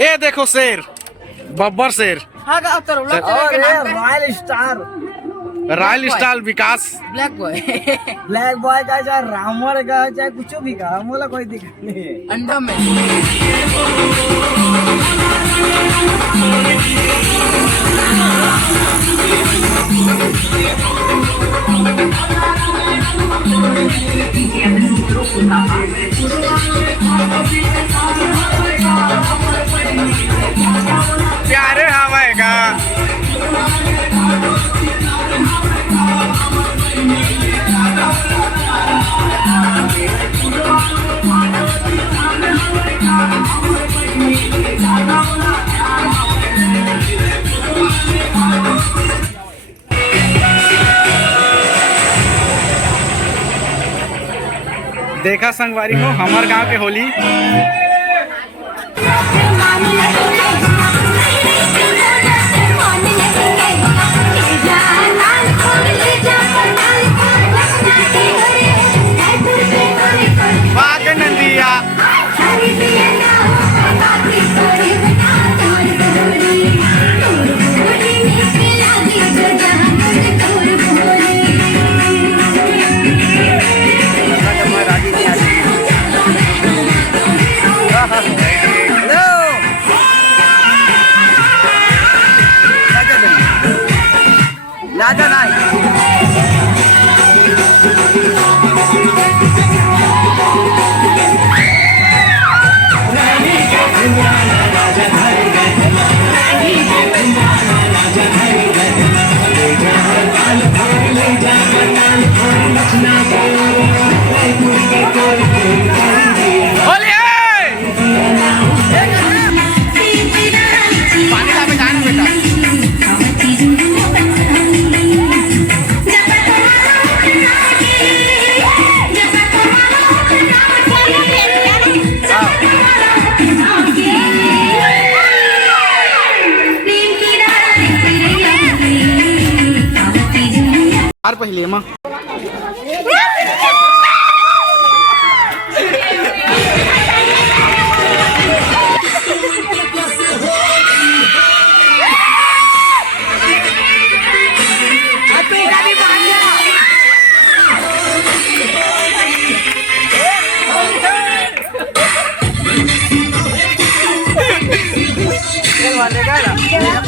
ये देखो शेर, बब्बर शेर, रॉयल स्टार, रॉयल स्टार विकास, ब्लैक बॉय का चाहे रामर का चाहे कुछ भी का, मोला कोई दिक्कत नहीं है। अंडा में प्यारे हवाएगा देखा संगवारी हो हमार गांव के होली नंदिया लाजा नहीं पहले माँ वाले का